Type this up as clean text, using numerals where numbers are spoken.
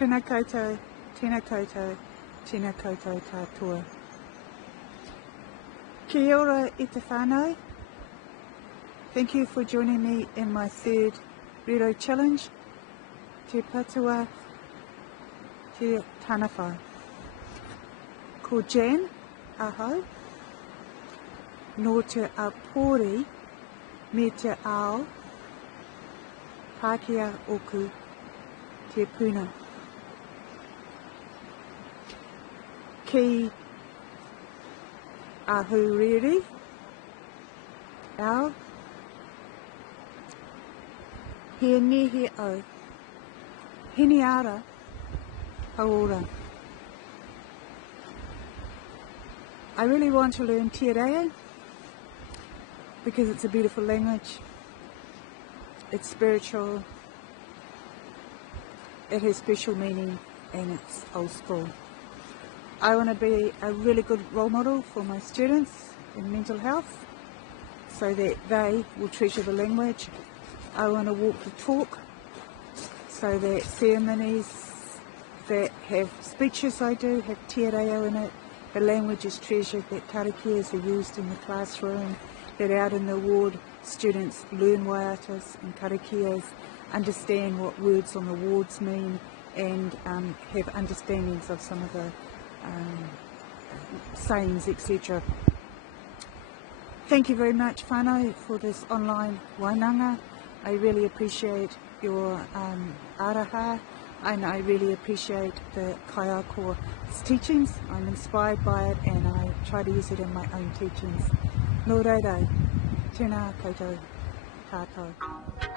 Tēnā koutou, tēnā koutou, tēnā koutou katoa. Kia ora i te whānau. Thank you for joining me in my third Rero Challenge. Te patua, te tanawhai. Ko Jan, ahau, no te apori me te ao, Pākehā oku te puna. Ki ahuriri, ao, he mihi o, hini ara, haora. I really want to learn te reo because it's a beautiful language, it's spiritual, it has special meaning and it's old school. I want to be a really good role model for my students in mental health so that they will treasure the language. I want to walk the talk so that ceremonies that have speeches I do have te reo in it, the language is treasured, that karakias are used in the classroom, that out in the ward students learn waiatas and karakias, understand what words on the wards mean and have understandings of some of the sayings, etc. Thank you very much, whānau, for this online wainanga. I really appreciate your araha, and I really appreciate the kaiako's teachings. I'm inspired by it and I try to use it in my own teachings. Nō reira, tēnā koutou, tātou.